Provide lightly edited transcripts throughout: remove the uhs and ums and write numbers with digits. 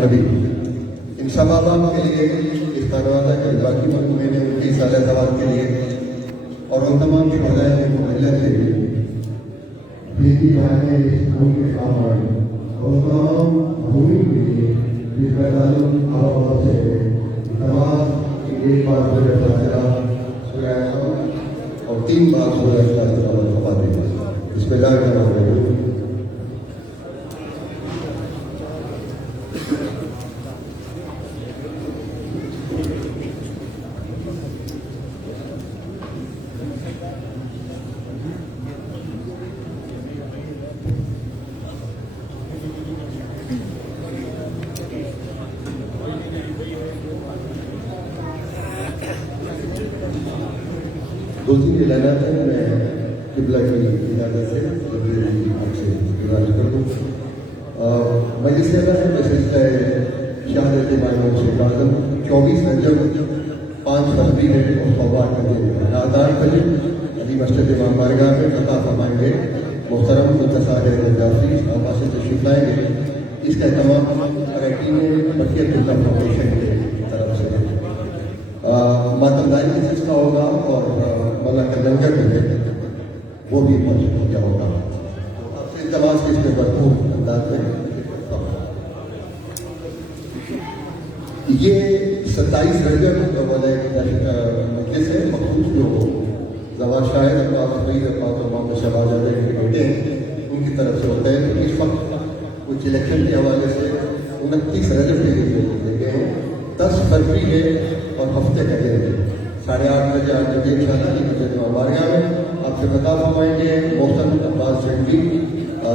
کبھی ان سب کے لیے اس خانوادہ کے باقی میں نے ان کی سالہ سوال کے لیے اور ان تمام شہدائے ملت سے بیٹی بہنیں اسکول کے کام آئے اور تمام بھومی کے لیے جس کا تعلق آبا سے نماز ایک بار سورہ فاتحہ اور 3 بار سورہ فاتحہ اس پہ جا کر دو تین اعلانات ہیں. میں قبلہ کی اجازت سے آپ سے گزارش کر دوں. مجلس اعلیٰ ہے نشستہ شہادت امام شیخ اعظم 24 رجب 5 فروری ہے اور سوموار کا دن رات 8 بجے علی مسجد امام بارگاہ میں فتح فرمائیں گے. محترم متصاحب جعفری صاحب سے تشریف لائیں گے. اس کا اہتمام اریٹین بقیت اللہ فاؤنڈیشن کی طرف سے ماتمداری کا سلسلہ ہوگا اور مولانا کا لنگر جو ہے وہ بھی موجود ہو گیا ہوگا. آپ سے التماس اس میں بھرپور انداز میں یہ 27 رجب والے مجلس ہے مخصوص جو زوال شاہد عباس فرید عباس اور محمد شہباز اظہر کے بیٹے ہیں ان کی طرف سے ہوتا ہے. تو اس وقت کچھ الیکشن کے حوالے سے 29 رجب کے لیے گئے ہیں. 10 فروری ہے اور ہفتے کا دن ہے. 8:30 بجے 8 بجے انشاءاللہ علی مسجد امام بارگاہ میں آپ سے خطاب فرمائیں گے. محسن عباس شنگی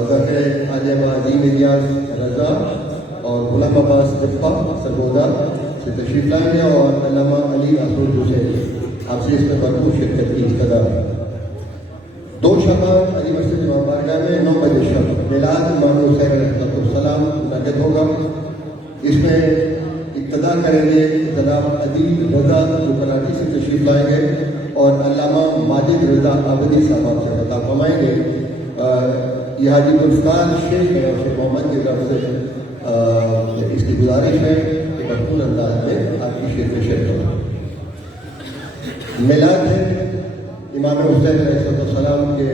ذکر عالم عظیم الیاس رضا اور غلام عباس رفا سرگودا سے تشریف لائیں گے اور علامہ علی اسود حسین آپ سے اس میں بھرپور شرکت کی استدا. 2 شعبان علی مسجد امام بارگاہ میں 9 بجے شب میلاد امام حسین علیہ السلام منعقد ہوگا. اس میں ابتدا کریں گے جناب عدیل رضا جو کراچی سے تشریف لائیں گے اور علامہ ماجد رضا آبدی صاحب سے خطاب فرمائیں گے. یہ حاجی گلفکار شیخ ہے اور شیخ محمد کی طرف سے اس کی گزارش ہے کہ بھرپور انداز میں آپ کی شرکت کریں. میلاد ہے امام حسین علیہ السلام کے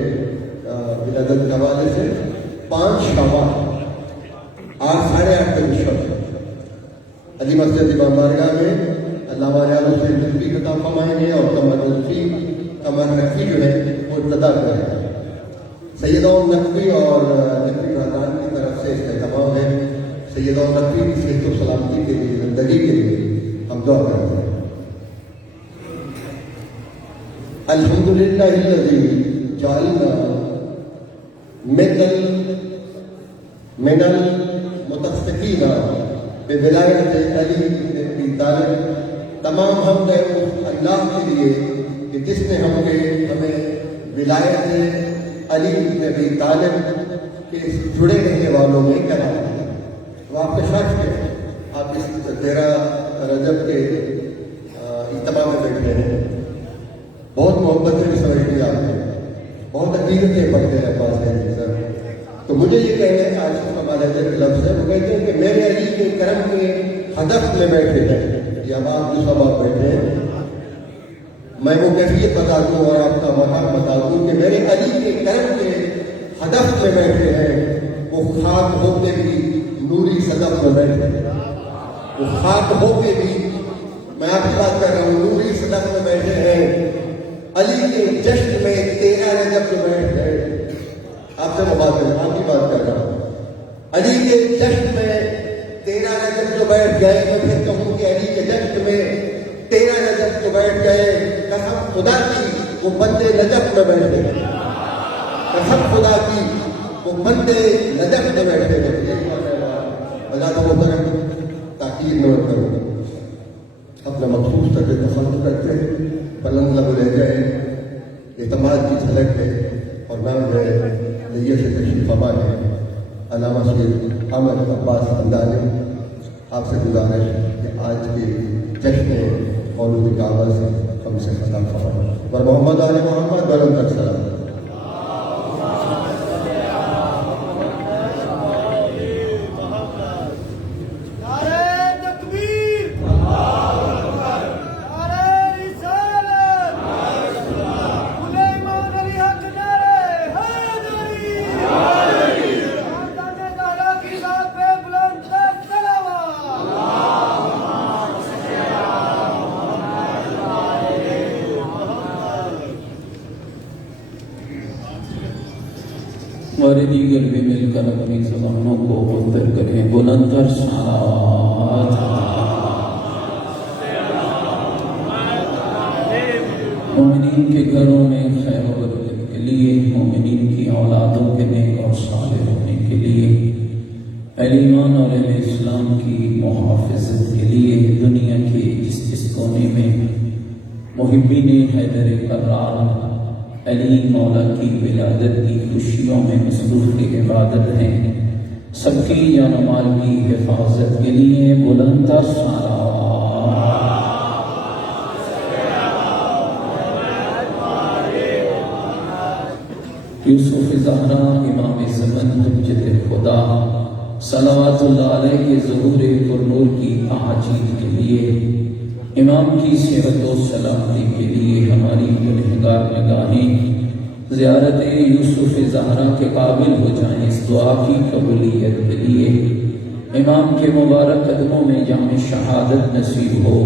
ولادت کے حوالے سے 5 شعبان 8:30 بجے شب علی مسجد امام بارگاہ میں علامہ ریاض حسین نقوی خطاب فرمائیں گے اور قمر نقوی جو ہے وہ ابتدا کریں گے. سیدہ نقوی اور نقوی خاندان کی طرف سے اس کا اہتمام ہے. سیدہ نقوی کی صحت و سلامتی کے لیے زندگی کے لیے ہم دعا کرتے ہیں. الحمدللہ الذی جعلنا من المتفقین بولایت علی بن ابی طالب. تمام حمد اللہ کے لیے کہ جس نے ہمیں ولایت علی بن ابی طالب کے جڑے رہنے والوں میں قرار دیا. تو آپ کے شرف ہے آپ اس 13 رجب کے اجتماع میں بیٹھے ہیں. بہت محبت سے سمجھتے آپ ہیں, بہت عقیدتیں پڑھتے ہیں پاس ہیں سر. تو مجھے یہ کہنا ہے آج ہمارے لفظ ہے وہ کہتے ہیں کہ میرے علی کے کرم کے ہدف میں بیٹھے ہیں. یا آپ جو سب آپ بیٹھے ہیں میں وہ کیفیت بتا دوں اور آپ کا مقام بتا دوں کہ میرے علی کے کرم کے ہدف میں بیٹھے ہیں. وہ خاک ہو کے بھی نوری صدف میں بیٹھے ہیں. وہ خاک ہو کے بھی میں آپ کی بات کر رہا ہوں نوری صدف میں بیٹھے ہیں. علی کے جشن میں 13 رجب جو بیٹھ گئے. آپ سے بات کریں آپ کی بات کر رہا ہوں. علی کے جشن میں 13 رجب جو بیٹھ گئے. میں پھر کہوں کہ علی کے جشن میں 13 رجب جو بیٹھ گئے. قسم خدا کی وہ بندے نجف میں بیٹھ گئے. قسم خدا کی وہ بندے نجف میں بیٹھے گئے. اللہ محترم تاکید نہ کرو اپنا مخصوص تک تفضل کرتے ہیں. بلند لب لہجہ ہے, اعتماد کی جھلک ہے اور نام ہے لیہ سے تشریف فرما ہے علامہ سید احمد عباس اندانی. آپ سے گزارش کہ آج کے جشن مولود کعبہ سے ہم سے خطاب فرمائیں. اور محمد آل محمد بلند تک سلام. دیگر بھی مل کر اپنی زبانوں کو متر کریں. بلند تر صلوات. مومنین کے گھروں میں خیر و برکت کے لیے، مومنین کی اولادوں کے نیک اور صالح ہونے کے لیے، اہل ایمان اور اہل اسلام کی محافظت کے لیے، دنیا کے جس کونے میں محبین حیدر کرار علی مولا کی ولادت کی خوشیوں میں مصروف عبادت ہیں، سب کی جان و مال کی حفاظت کے لیے بلند تر صلوات. یوسف زہرا امام زمن حجت خدا صلوات اللہ علیہ کے ظہور پرنور کی تعجیل کے لیے، امام کی صحت و سلامتی کے لیے ہماری گنہگار نگاہیں زیارت یوسف زہرا کے قابل ہو جائیں. اس دعا کی قبولیت کے لیے امام کے مبارک قدموں میں جام شہادت نصیب ہو.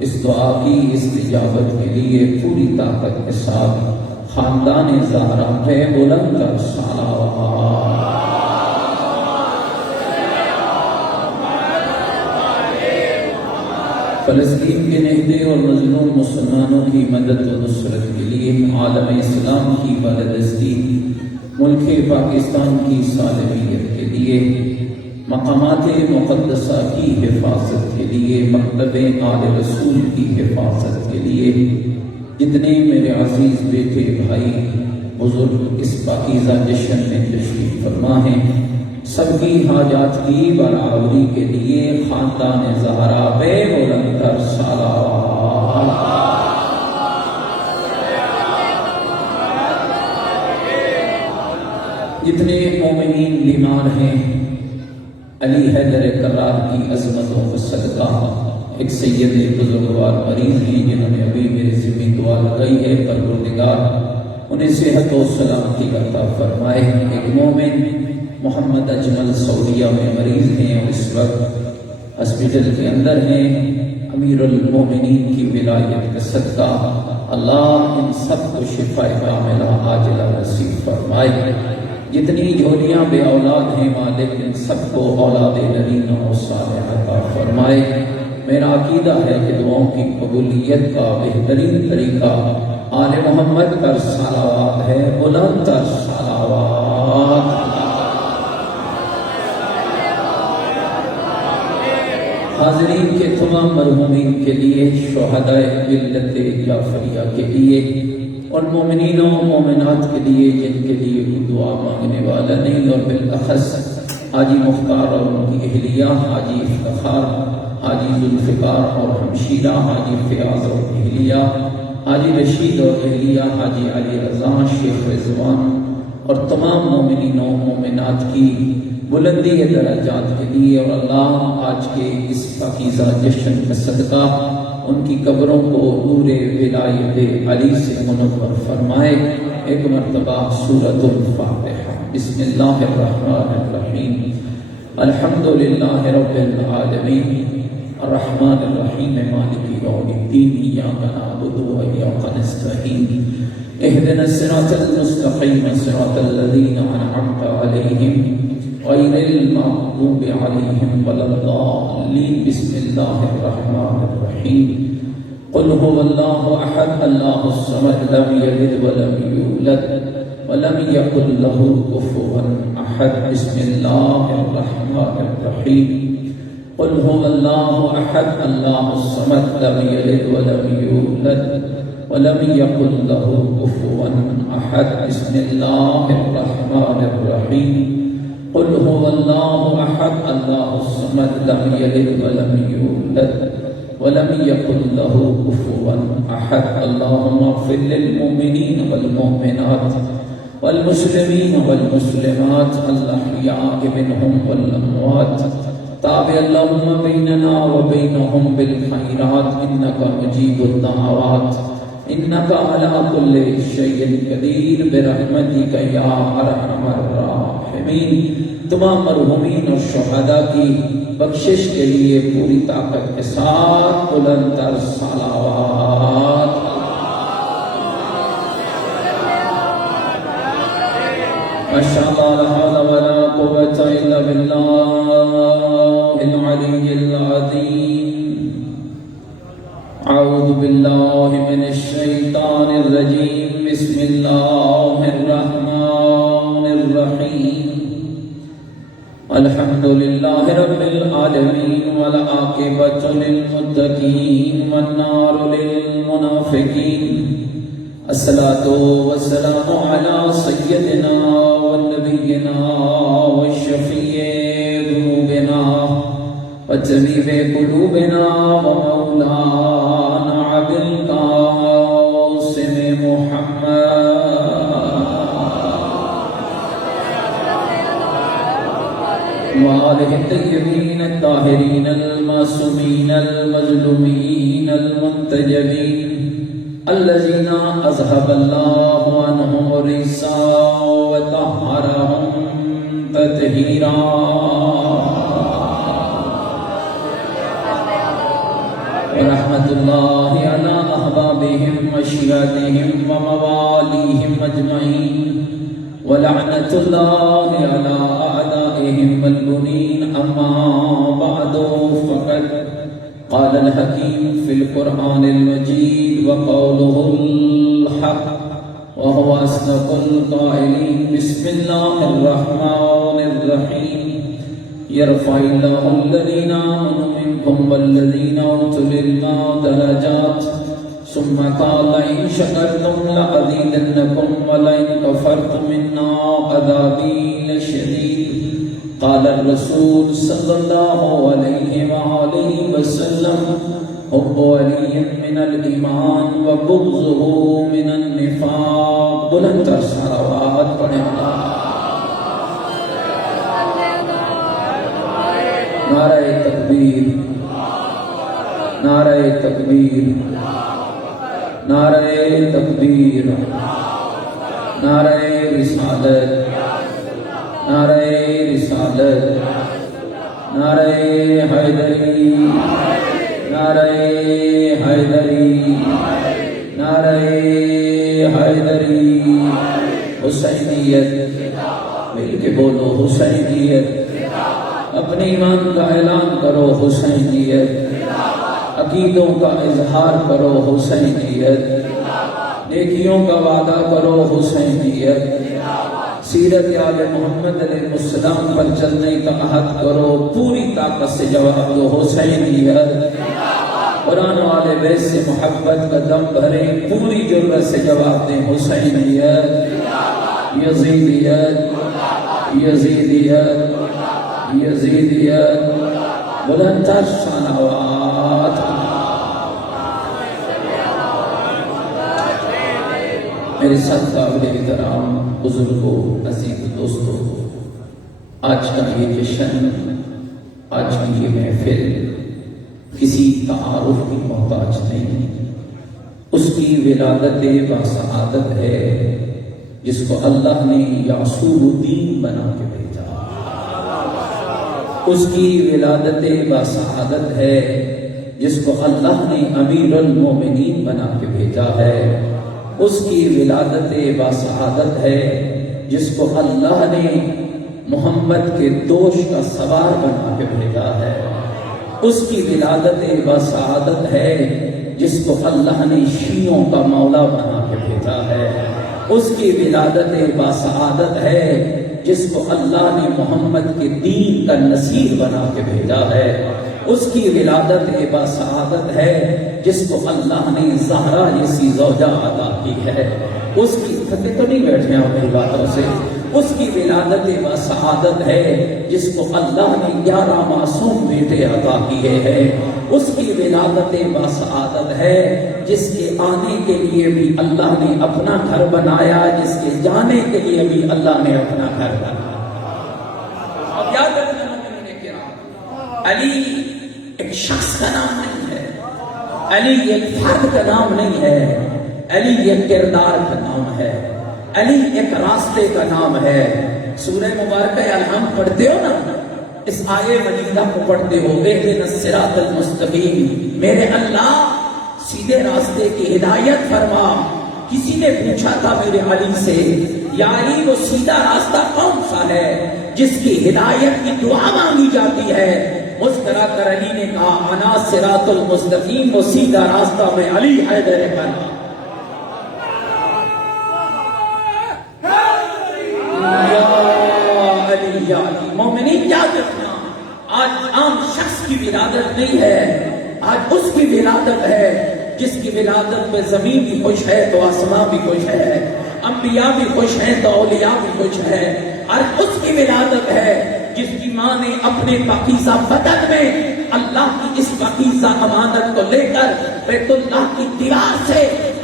اس دعا کی استجابت کے لیے پوری طاقت کے ساتھ خاندان زہرا پہ بلند تر صلوات. فلسطین کے نہدے اور مظلوم مسلمانوں کی مدد و نصرت کے لیے، عالم اسلام کی بالادستی، ملک پاکستان کی سالمیت کے لیے، مقامات مقدسہ کی حفاظت کے لیے، مکتب آل رسول کی حفاظت کے لیے، جتنے میرے عزیز بیٹے بھائی بزرگ اس پاکیزہ جشن میں تشریف فرما ہیں، سب کی حاجات کی برابری کے لیے خاندان زہرا پہ بلند تر صلوات. جتنے مومنین بیمار ہیں، علی حیدر کرار کی عظمتوں کا صدقہ ایک سید بزرگوار مریض ہیں جنہوں نے ابھی میرے ذمہ دعا لگائی ہے، پروردگار انہیں صحت و سلامتی عطا فرمائے. ایک مومن محمد اجمل سعودیہ میں مریض ہیں اور اس وقت ہاسپٹل کے اندر ہیں، امیر المومنین کی ولایت کا صدقہ اللہ ان سب کو شفا کاملہ عاجلہ نصیب فرمائے. جتنی جھولیاں بے اولاد ہیں مالک ان سب کو اولاد نرینہ و صالحہ عطا فرمائے. میرا عقیدہ ہے کہ دعاؤں کی قبولیت کا بہترین طریقہ آل محمد پر صلوات ہے. بلند تر صلوات. حاضرین کے تمام مرحومین کے لیے، شہدائے ملت جعفریہ کے لیے، اور مومنین و مومنات کے لیے جن کے لیے کوئی دعا مانگنے والا نہیں، اور بالاخص حاجی مختار اور ان کی اہلیہ، حاجی افتخار، حاجی ذوالفقار اور ہمشیرہ، حاجی فیاض اور اہلیہ، حاجی رشید اور اہلیہ، حاجی علی رضا، شیخ رضوان اور تمام مومنین و مومنات کی بلندی درجات کے لیے، اور اللہ آج کے اس پاکیزہ جشن کا صدقہ ان کی قبروں کو نور ولایت علی سے منور فرمائے. ایک مرتبہ سورۃ الفاتحہ. بسم اللہ الرحمن الرحیم. الحمد للہ رب العالمین الرحمن الرحیم مالک یوم الدین. ایاک نعبد و ایاک نستعین. اهدنا الصراط المستقیم صراط الذین انعمت علیہم غیر المغضوب علیہم ولا الضالین. بسم اللہ الرحمن الرحیم. قل هو اللہ احد اللہ الصمد لم یلد ولم یولد ولم یکن له کفوا احد. بسم اللہ الرحمن الرحیم. قل هو اللہ احد اللہ الصمد لم یلد ولم یولد ولم یکن له کفوا احد. بسم اللہ الرحمن الرحیم. قل هو اللہ احد اللہ الصمد لم یلد ولم یولد ولم یکن له کفوا احد. اللهم اغفر للمؤمنین والمؤمنات والمسلمین والمسلمات الاحیاء منهم والاموات. تابع اللهم بیننا وبینهم بالخیرات انک مجیب الدعوات انک علی کل شیء قدیر برحمتک یا ارحم الراحمین. تمام مرحومین اور شہداء کی بخشش کے لیے پوری طاقت کے ساتھ بلند تر صلوات. ماشاءاللہ. بالله من الشيطان الرجيم بسم الله الرحمن الرحيم الحمد لله رب العالمين والعاقبة للمتقين والنار للمنافقين الصلاة والسلام على سيدنا ونبينا والشفيع ذنوبنا وطبيب قلوبنا ومولانا أبي القاسم محمد وآله الطيبين الطاهرين المعصومين المظلومين المنتجبين الذين أذهب الله عنهم الرجس وطهرهم تطهيرا ورحمة الله على أحبابهم وشيعتهم ومواليهم أجمعين ولعنة الله على أعدائهم والبنين أما بعد فقد قال الحكيم في القرآن المجيد وقوله الحق وهو أصدق القائلين بسم الله الرحمن الرحيم يرفع الله الذين آمنوا منكم والذين أوتوا العلم درجات ثم قال إن شكرتم لأزيدنكم ولئن كفرتم إن عذابي لشديد قال الرسول صلى الله عليه وآله وسلم حب علي من الإيمان وبغضه من النفاق بلند صلوات پڑھیں نعرہ تکبیر نعرہ تکبیر نعرہ تکبیر نعرہ رسالت نعرہ رسالت نعرہ حیدری نعرہ حیدری نعرہ حیدری حسینیت مل کے بولو حسینیت اپنے ایمان کا اعلان کرو حسینیت عقیدوں کا اظہار کرو حسینیت نیکیوں کا وعدہ کرو حسینیت سیرت آل محمد علیہ السلام پر چلنے کا عہد کرو پوری طاقت سے جواب دو حسینیت قرآن والے بیت سے محبت کا دم بھریں پوری جرأت سے جواب دیں حسینیت یزیدیت یزیدیت یزیدیت بلندتر صلوات میرے ساتھ قابل احترام بزرگوں عزیز دوستوں آج کا یہ جشن آج کی یہ محفل کسی تعارف کی محتاج نہیں اس کی ولادت باسعادت ہے جس کو اللہ نے یعصوب الدین بنا کے بھیجا اس کی ولادت باسعادت ہے جس کو اللہ نے امیر المومنین بنا کے بھیجا ہے اس کی ولادت باسعادت ہے جس کو اللہ نے محمد کے دوش کا سوار بنا کے بھیجا ہے اس کی ولادت باسعادت ہے جس کو اللہ نے شیعوں کا مولا بنا کے بھیجا ہے اس کی ولادت باسعادت ہے جس کو اللہ نے محمد کے دین کا نصیر بنا کے بھیجا ہے اس کی ولادت باسعادت ہے جس کو اللہ نے زہرا جیسی زوجہ عطا کی ہے اس کی تھکے تو نہیں بیٹھے ہیں اپنی باتوں سے اس کی ولادت باسعادت ہے جس کو اللہ نے 11 معصوم بیٹے عطا کیے ہیں اس کی ولادت باسعادت ہے جس کے آنے کے لیے بھی اللہ نے اپنا گھر بنایا جس کے جانے کے لیے بھی اللہ نے اپنا گھر بنایا اب یاد رکھنا علی ایک شخص کا نام نہیں ہے علی ایک فرد کا نام نہیں ہے علی ایک کردار کا نام ہے علی ایک راستے کا نام ہے سورہ مبارکہ الحمد پڑھتے ہو نا اس آیے مجیدہ کو پڑھتے ہو اہدنا الصراط المستقیم میرے اللہ سیدھے راستے کی ہدایت فرما کسی نے پوچھا تھا میرے علی سے یا علی وہ سیدھا راستہ کون سا ہے جس کی ہدایت کی دعا مانگی جاتی ہے مسکرا کر علی نے کہا انا صراط المستقیم، وہ سیدھا راستہ میں علی حیدر کرا۔ یا علی یا علی۔ مومنین یاد رکھنا، آج عام شخص کی ولادت نہیں ہے، آج اس کی ولادت ہے جس کی ولادت میں زمین بھی خوش ہے تو آسمان بھی خوش ہے، انبیاء بھی خوش ہیں تو اولیاء بھی خوش ہے۔ اور اس کی ولادت ہے جس کی ماں نے اپنے پاکیزہ بدن میں اللہ کی اس پاکیزہ امانت کو لے کر بیت اللہ کی دیوار سے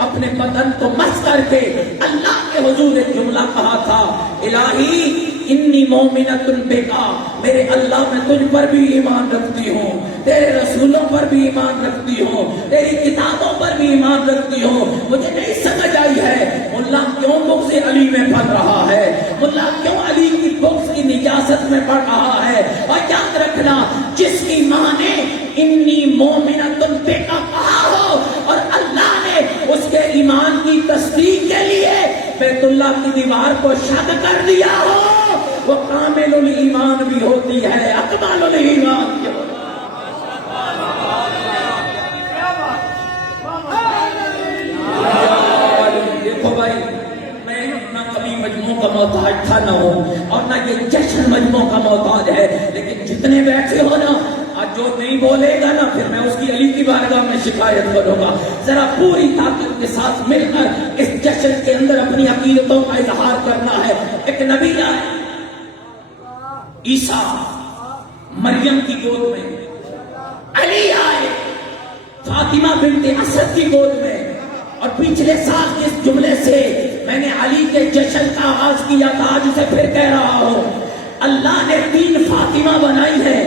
اپنے بدن کو مس کر کے اللہ کے حضور ایک جملہ کہا تھا، الہی انی مومنۃ بکا، میرے اللہ میں تجھ پر بھی ایمان رکھتی ہوں، تیرے رسولوں پر بھی ایمان رکھتی ہوں، تیری کتابوں پر بھی ایمان رکھتی ہوں۔ مجھے نہیں سمجھ آئی ہے ملا کیوں بغض علی میں پڑھ رہا ہے، ملا کیوں علی کی بغض کی نجاست میں پڑھ رہا ہے۔ اور یاد رکھنا، جس کی ماں نے انی مومنۃ بکا کہا ہو اور اللہ نے اس کے ایمان کی تصدیق کے لیے بیت اللہ کی دیوار کو شد کر دیا ہو، وہ کامل الایمان بھی ہوتی ہے، اکمل الایمان بھی ہوتی ہے۔ دیکھو بھائی، میں نہ کبھی مجموعوں کا محتاج تھا نہ ہوں، اور نہ یہ جشن مجموعوں کا محتاج ہے، لیکن جتنے بیٹھے ہو نا، آج جو نہیں بولے گا نا پھر میں اس کی علی کی بارگاہ میں شکایت کروں گا۔ ذرا پوری طاقت کے ساتھ مل کر اس جشن کے اندر اپنی عقیدتوں کا اظہار کرنا ہے۔ ایک نبی آئے عیسیٰ مریم کی گود میں، علی آئے فاطمہ بنت اسد کی گود میں، اور پچھلے سال جس جملے سے میں نے علی کے جشن کا آغاز کیا تھا آج اسے پھر کہہ رہا ہوں، اللہ نے 3 فاطمہ بنائی ہے،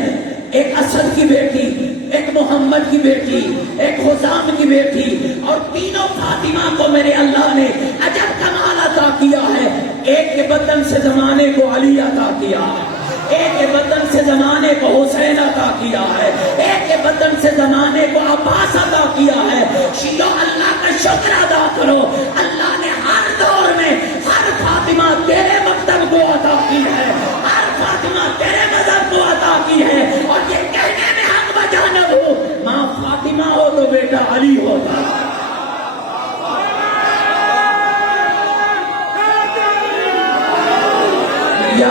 ایک اسد کی بیٹی، ایک محمد کی بیٹی، ایک حسام کی بیٹی، اور تینوں فاطمہ کو میرے اللہ نے عجب کمال عطا کیا ہے۔ ایک کے بدن سے زمانے کو علی عطا کیا ہے، ایک کے بدن سے زمانے کو حسین عطا کیا ہے، ایک کے بدن سے زمانے کو عباس عطا کیا ہے۔ شیعو اللہ کا شکر ادا کرو، اللہ نے ہر دور میں ہر فاطمہ تیرے مکتب کو عطا کی ہے، ہر فاطمہ تیرے مذہب کو عطا کی ہے، اور یہ کہنے میں حق بجانب ہو، ماں فاطمہ ہو تو بیٹا علی ہوتا۔ یا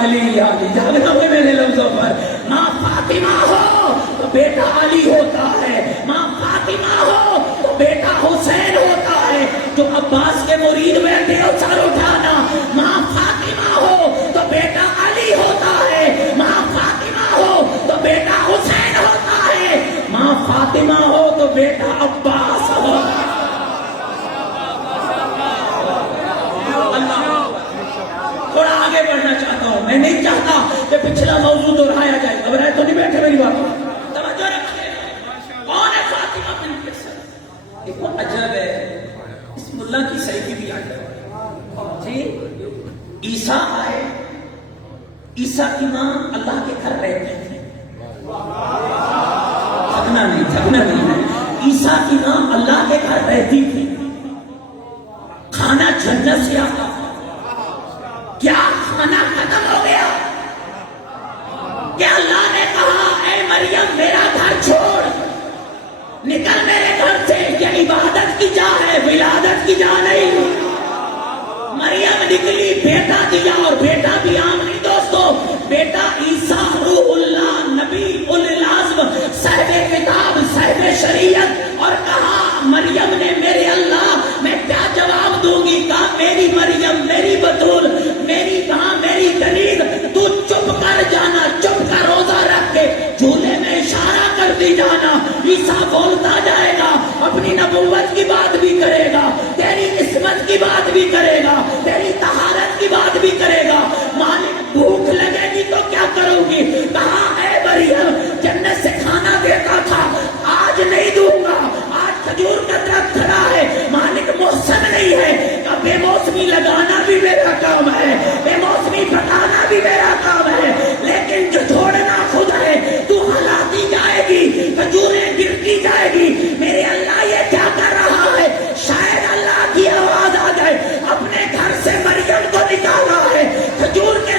علی یا علی، یاد رکھو میرے لفظوں پر، ماں فاطمہ ہو تو بیٹا علی ہوتا ہے، ماں فاطمہ ہو تو بیٹا حسین ہوتا ہے۔ جو عباس کے مرید بیٹھے ہو سر اٹھانا، ماں فاطمہ ہو تو بیٹا علی ہوتا ہے، ماں فاطمہ ہو تو بیٹا حسین ہوتا ہے، ماں فاطمہ ہو تو بیٹا عباس ہوتا ہے۔ تھوڑا آگے بڑھنا چاہتا ہوں، میں نہیں چاہتا کہ پچھلا موضوع دہرایا جائے، گھبرائے تو نہیں بیٹھے میری بات توجہ رکھیے۔ کون ہے فاطمہ بنت اسد؟ دیکھو عجب ہے، اس ملا کی صحیح بھی آئی جی۔ عیسیٰ آئے، عیسیٰ کی ماں اللہ کے گھر رہتی تھی، تھکنا نہیں، عیسیٰ کی ماں اللہ کے گھر رہتی تھی، کھانا جنت سے آتا، کیا کھانا ختم ہو گیا؟ کیا اللہ نے کہا اے مریم میرا گھر چھوڑ نکل میرے گھر سے؟ یہ عبادت کی جا ہے، ولادت کی جا نہیں۔ مریم نکلی، بیٹا دیا، اور بیٹا بھی عام نہیں دوستو، بیٹا عیسیٰ روح اللہ، نبی العزم، صاحب کتاب، صاحب شریعت، اور کہا مریم نے میرے اللہ میں کیا جواب دوں گی؟ کہا میری مریم، میری بطول، میری ماں، میری دلید، تو چپ کر جانا، چپ کا روزہ رکھ کے جھولے میں اشارہ کرتی جانا۔ عیسیٰ بولتا جائے گا، اپنی نبوت کی بات بھی کرے گا، تیری عصمت کی بات بھی کرے گا، تیری طہارت کی بات بھی کرے گا۔ مالک بھوک لگے گی تو کیا کرو گی؟ کہا اے مریم جنت سے کھانا دیتا تھا، آج نہیں دوں گا، آج کھجور کا درخت کھڑا ہے، مالک موسم نہیں ہے، بے موسمی لگانا بھی میرا کام ہے، بے موسمی پکانا بھی میرا کام ہے، لیکن جو چھوڑنا خود ہے، تو ہلاتی جائے گی، کھجوریں گرتی جائے گی۔ میرے اللہ یہ کیا کر رہا ہے؟ شاید اللہ کی آواز آ جائے، اپنے گھر سے مریم کو نکالا ہے، کھجور کے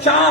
4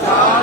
4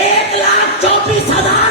1,24,000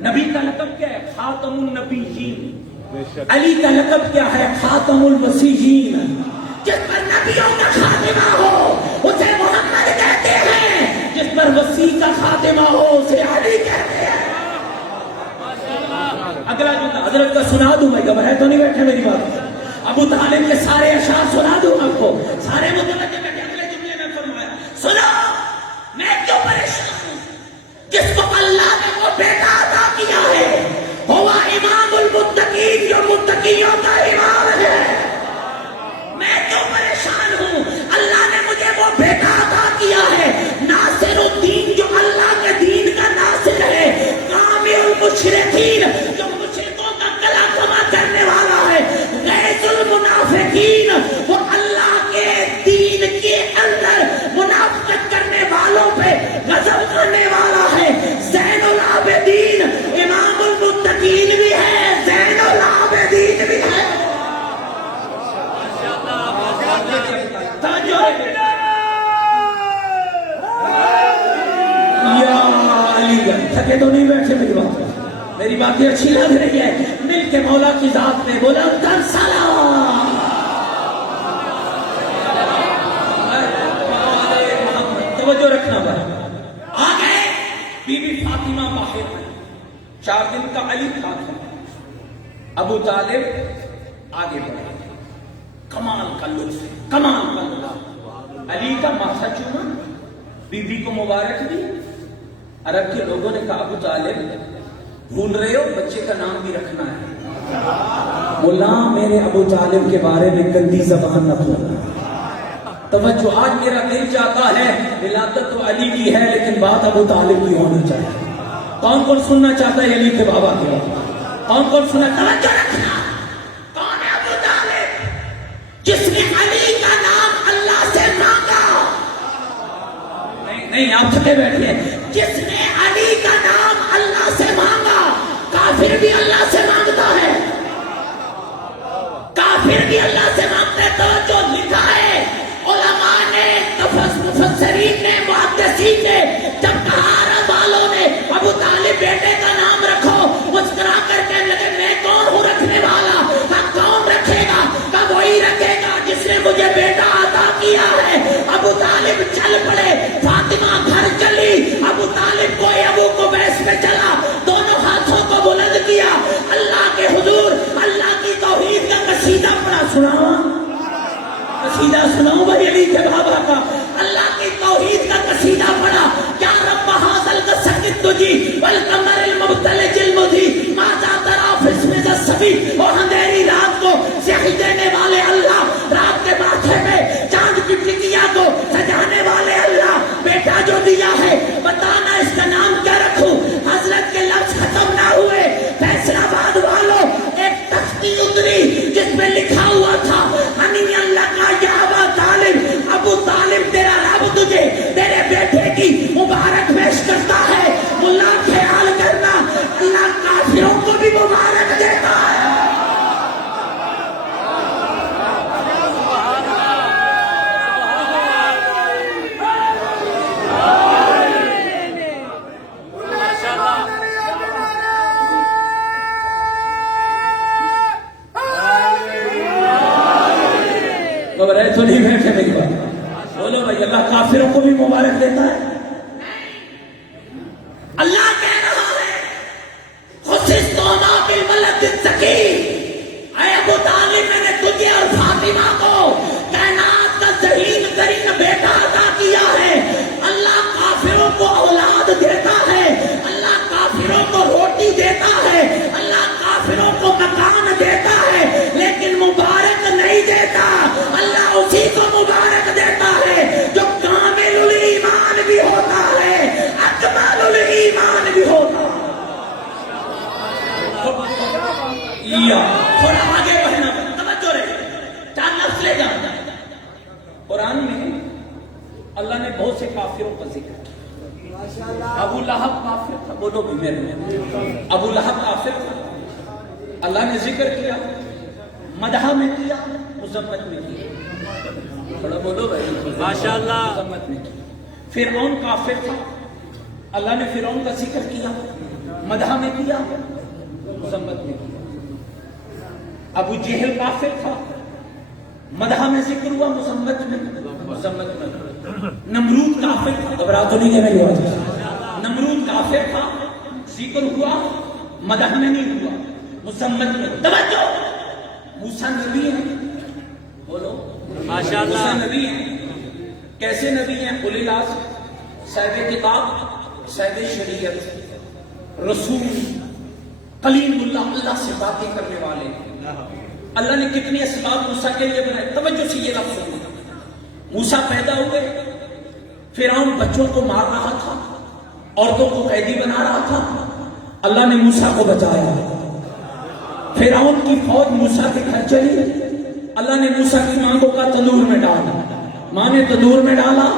نبی کا لقب کیا ہے؟ خاتم النبیین. علی کا لقب کیا ہے؟ خاتم الوصیین. جس پر نبیوں کا خاتمہ ہو اسے محمد کہتے ہیں، جس پر وصی کا خاتمہ ہو اسے علی کہتے ہیں. اگلا جملہ حضرت کا سنا دوں، میں گھبرائے تو نہیں بیٹھے میری بات. ابو طالب کے سارے اشعار سنا دوں آپ کو، سارے متوجہ بیٹھے. اگلے جملے میں فرمایا سنو میں کیوں پریشان ہوں، جس کو اللہ نے وہ بیٹا عطا کیا ہے، ہوا امام المتقین، جو متقیوں کا امام ہے. میں کیوں پریشان ہوں، اللہ نے مجھے وہ بیٹا عطا کیا ہے، ناصر الدین، جو اللہ کے دین کا ناصر ہے، کامل المشرکین، جو مشرکوں کا گلا کما کرنے والا ہے، غیظ المنافقین، وہ اللہ کے دین کے اندر منافقت کرنے والوں پہ غضب کرنے والا ہے. زین العابدین امام المتقین بھی ہے، زین العابدین بھی ہے. تھکے تو نہیں بیٹھے میری بات، میری باتیں اچھی لگ رہی ہے. مل کے مولا کی ذات میں بولا سلام. توجہ رکھنا بھائی. آگے بی بی فاطمہ باہر ہے، 4 دن کا علی تھا. ابو طالب آگے بڑھے، کمال کا لطف، کمال کا لطف. علی کا ماتھا چوما، بی بی کو مبارک دی. عرب کے لوگوں نے کہا ابو طالب بھول رہے ہو بچے کا نام بھی رکھنا ہے. بولا میرے ابو طالب کے بارے میں گندی زبان نہ بولنا. توجہ، آج میرا دل چاہتا ہے ولادت تو علی کی ہے لیکن بات ابو طالب کی ہونی چاہیے. کون کون سننا چاہتا ہے علی کے بابا کے بات؟ کون کون سننا؟ توجہ رکھنا. کون ہے ابو طالب جس نے علی کا نام اللہ سے مانگا؟ نہیں آپ تھکے بیٹھے. جس نے علی کا نام اللہ سے مانگا، کافر بھی اللہ سے مانگتا ہے، کافر بھی اللہ سے مانگتا ہے. تو جو لکھا ہے علماء نے، مفسرین نے، محدثین نے، جب کہا عرب والوں نے ابو طالب بیٹے کا نام رکھو، مسکرا کر کہنے لگے میں کون ہوں رکھنے والا؟ کون رکھے گا؟ وہی رکھے گا جس نے مجھے بیٹا عطا کیا ہے. ابو طالب چل پڑے، فاطمہ گھر چلی، ابو طالب کو ابو کو بیس میں چلا، دونوں ہاتھوں کو بلند کیا، اللہ کے حضور اللہ کی توحید کا قصیدہ پڑھا. سناؤ قصیدہ سناؤ بھائی علی کے بابا کا. اللہ کی توحید کا قصیدہ پڑھا. یا رب حاصل کا سکت تجھی والقمر المبتلج المدھی ما ترا فی اسم الصبی. اور اندھیری رات کو سیاہی دینے والے اللہ، رات کے ماتھے میں چاند کی ٹکیا کو سجانے والے اللہ، بیٹا جو دیا ہے بتانا اس کا نام کیا رکھوں؟ حضرت کے لفظ ختم نہ ہوئے. فیصل آباد والوں ایک تختی اتری جس میں لکھا ہوا تھا ہنی اللہ کا یا ابا طالب. ابو طالب تیرا رب تجھے تیرے بیٹے کی مبارک پیش کرتا ہے. ملا خیال کرنا اللہ کافروں کو بھی مبارک دیتا ہے. تو نہیں بیٹھے میری بات. بولو بھائی اللہ کافروں کو بھی مبارک دیتا ہے. اللہ کہہ رہا ہے خصصتنا بالولد الزکی. اے ابو طالب میں نے تجھے اور فاطمہ کو کائنات کا ذہین ترین بیٹا عطا کیا ہے. اللہ کافروں کو اولاد دیتا ہے، اللہ کافروں کو روٹی دیتا ہے، اللہ کافروں کو مکان دیتا ہے، لیکن مبارک نہیں دیتا. اللہ اسی کو مبارک دیتا ہے جو کامل الایمان بھی ہوتا ہے، اکمل الایمان بھی ہوتا ہے. تھوڑا آگے بڑھنا، توجہ رہے، 4 لفظ لے جانا. قرآن میں اللہ نے بہت سے کافروں کا ذکر کیا. ابو لہب کافر تھا، بولو بھی میرے. ابو لہب کافر تھا، اللہ نے ذکر کیا، مدح میں کیا، مذمت میں کیا. تھوڑا بولو بھائی ماشاءاللہ. مذمت میں کیا. فرعون کافر تھا، اللہ نے فرعون کا ذکر کیا، مدح میں کیا مذمت میں کیا. ابو جہل کافر تھا, مدح میں ذکر ہوا, مذمت میں. نمرود کافر تھا, گھبرا تو نہیں ہے میری بات, نمرود کافر تھا, ذکر ہوا, مدح میں نہیں ہوا, مذمت میں. توجہ, موسیٰ نبی ہے, بولو ماشاءاللہ, موسیٰ نبی ہے. کیسے نبی ہیں؟ اولی العزم, صاحب کتاب, صاحب شریعت, رسول, کلیم اللہ, اللہ سے باتیں کرنے والے. اللہ نے کتنے اسباب موسیٰ کے لیے بنائے. توجہ سے یہ لفظ سنو. موسیٰ پیدا ہوئے, فرعون بچوں کو مار رہا تھا, عورتوں کو قیدی بنا رہا تھا, اللہ نے موسیٰ کو بچایا. فرعون کی فوج موسیٰ کے گھر چلی, اللہ نے موسیٰ کی ماں کو کہا تندور میں ڈالا, ماں نے تندور میں ڈالا,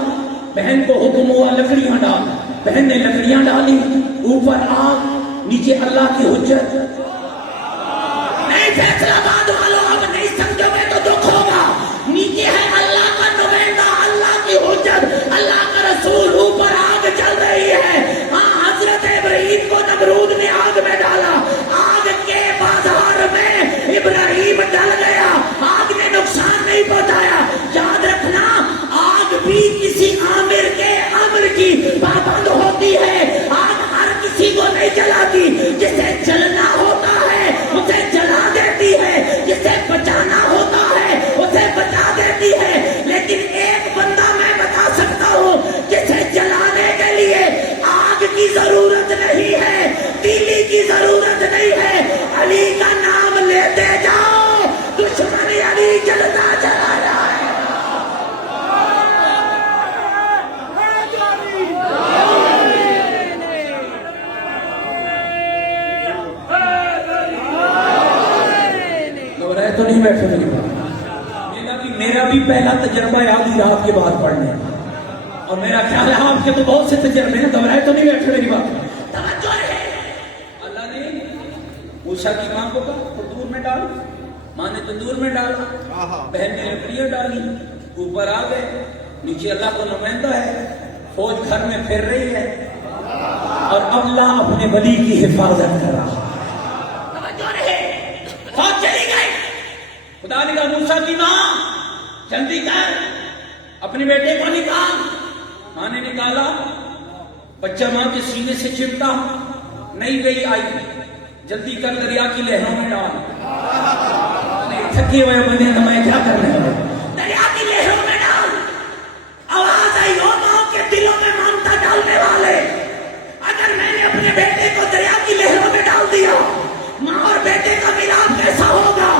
بہن کو حکم ہوا لکڑیاں ڈال, بہن نے لکڑیاں ڈالی, اوپر آگ, نیچے اللہ کی حجت. نہیں فیصلہ باد والوں, اب نہیں سمجھو گے تو دکھ ہوگا. نیچے ہے اللہ کا نمائندہ, اللہ کی حجت, اللہ کا رسول, اوپر آگ چل رہی ہے. ہاں, حضرت ابراہیم کو نمرود نے آگ میں ڈالا, آگ کے بازار میں ابراہیم ڈل گیا, آگ نے نقصان نہیں پہنچایا. یاد رکھنا, آگ بھی کسی عامر کے امر کی پابند ہوتی ہے. آگ ہر کسی کو نہیں جلاتی, جسے جلنا ہوتا ہے اسے جلا دیتی ہے, جسے بچانا ہوتا ہے اسے بچا دیتی ہے. لیکن ایک بندہ میں بتا سکتا ہوں جسے جلانے کے لیے آگ کی ضرورت نہیں ہے, تیلی کی ضرورت نہیں ہے. علی کا نام لیتے جاؤ, دشمن علی جلتا چلا جائے. تو نہیں بیٹھے میری بات. میرا بھی پہلا تجربہ ہے آدھی رات کے بعد پڑھنے, اور میرا خیال ہے آپ کے تو بہت سے تجربے ہیں. گھبرائے تو نہیں بیٹھے میری بات. توجہ ہے, اللہ نے موسیٰ کی ماں کو کہا تندور میں ڈالو, ماں نے تندور میں ڈالا, بہن نے لکڑیاں ڈالی, اوپر آ گئے, نیچے اللہ کو نمائندہ ہے, فوج گھر میں پھر رہی ہے, اور اللہ اپنے ولی کی حفاظت کر رہا. فوج چلی گئی. خدا نے کہا موسیٰ کی ماں جلدی کر, اپنے بیٹے کو نکال. ماں نے نکالا, بچہ ماں کے سینے سے چمٹا, نہیں گئی آئی, جلدی کر دریا کی لہروں میں ڈال. تھکے ہوئے بنے تو میں کیا کرنے والا, دریا کی لہروں میں ڈال. آواز آئی, او ماں کے دلوں میں ممتا ڈالنے والے, اگر میں نے اپنے بیٹے کو دریا کی لہروں میں ڈال دیا, ماں اور بیٹے کا ملاپ کیسا ہوگا؟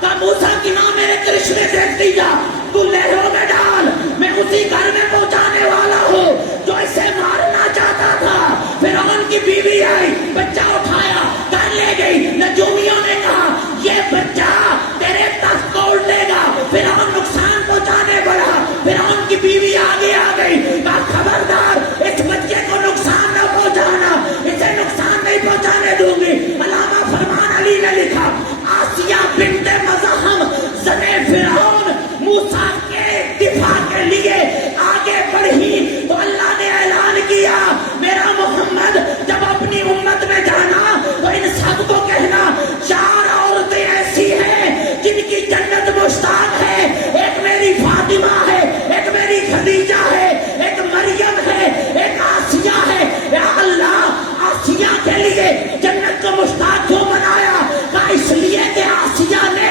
کہ موسیٰ کی ماں میرے کرشمے دیکھ دیا, تو لہروں میں ڈال, میں اسی گھر میں پہنچانے والا ہوں جو اسے مارنا چاہتا تھا. فرعون کی بیوی آئی, بچہ اٹھایا, گھر لے گئی. نجومیوں نے کہا یہ بچہ تیرے تخت کو الٹے گا. فرعون نقصان پہنچانے بڑھا, فرعون کی بیوی آگے آ گئی, کہا خبردار اس بچے کو نقصان نہ پہنچانا, اسے نقصان نہیں پہنچانے دوں گی. علامہ فرمان علی نے لکھا, آسیہ بنت مزاحم زنے فرعون موسیٰ کے دفاع کے لیے آگے بڑھی تو اللہ نے اعلان کیا, میرا محمد جب اپنی امت میں جانا تو ان سب کو کہنا 4 عورتیں ایسی ہیں جن کی جنت مشتاق ہے. ایک میری فاطمہ ہے, ایک میری خدیجہ ہے, ایک مریم ہے, ایک آسیہ ہے. یا اللہ, آسیہ کے لیے جنت کو مشتاق کیوں بنایا؟ کہ اس لیے کہ آسیہ نے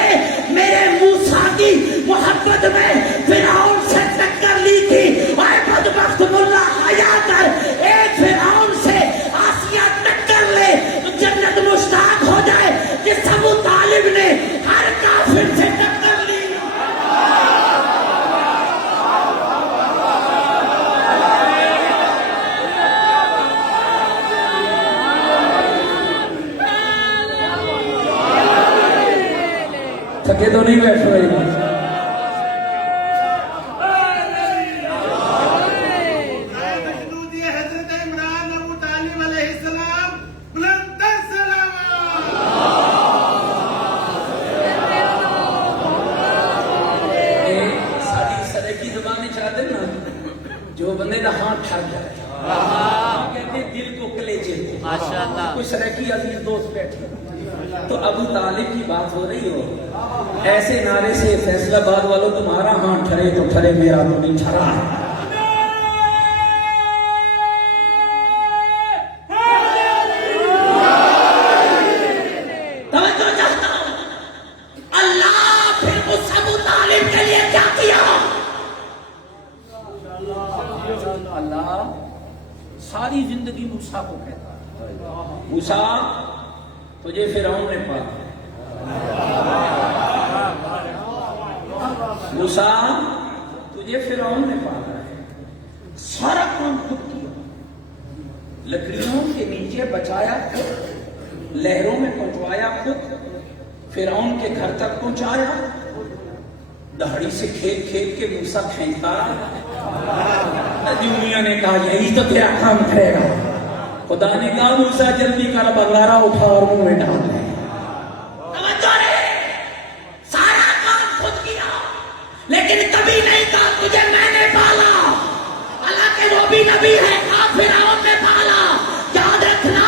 میرے موسیٰ کی محبت میں فرعون سے ٹکر لی تھی. اے بدبخت ملا, حیا کر, ایک فرعون سے آسیہ ٹکر لے تو جنت مشتاق ہو جائے. جس ابو طالب نے ہر کافر سے ٹکر لی. تھکے تو نہیں بیٹھ رہے. حضرت عمران ابو طالب علیہ السلام بلند السلام. ساری سرکی زبان چاہتے نا, جو بندے کا ہاتھ ٹھک جائے, کہتے ہیں دل کو کلیجے ماشاءاللہ. کچھ رکی عزیز دوست بیٹھے تو ابو طالب کی بات ہو رہی ہو، ایسے نعرے سے فیصلہ آباد والوں تمہارا ہاں ٹھرے تو ٹھرے، میرا تو نہیں ٹھرا ہے. توجہ چاہتا ہوں، اللہ پھر اس ابو طالب کے لیے کیا کیا؟ اللہ ساری زندگی موسیٰ کو کہتا ہے، موسیٰ تجھے فرعون نے پالا، موسیٰ تجھے فرعون نے پالا ہے، سارا کام خود کیا، لکڑیوں کے نیچے بچایا خود، لہروں میں پہنچوایا خود، فرعون کے گھر تک پہنچایا، دہڑی سے کھیت کھیت کے موسیٰ کھینچتا رہا. دنیا نے کہا یہی تو تیرا کام کرے گا. خدا نے کہا موسیٰ جلدی کر بغارہ اٹھا اور منہ میں ڈال دے. سارا کام خود کیا لیکن کبھی نہیں کہا تجھے میں نے پالا. حالانکہ وہ بھی نبی ہے، کہا فرعون نے پالا. یاد رکھنا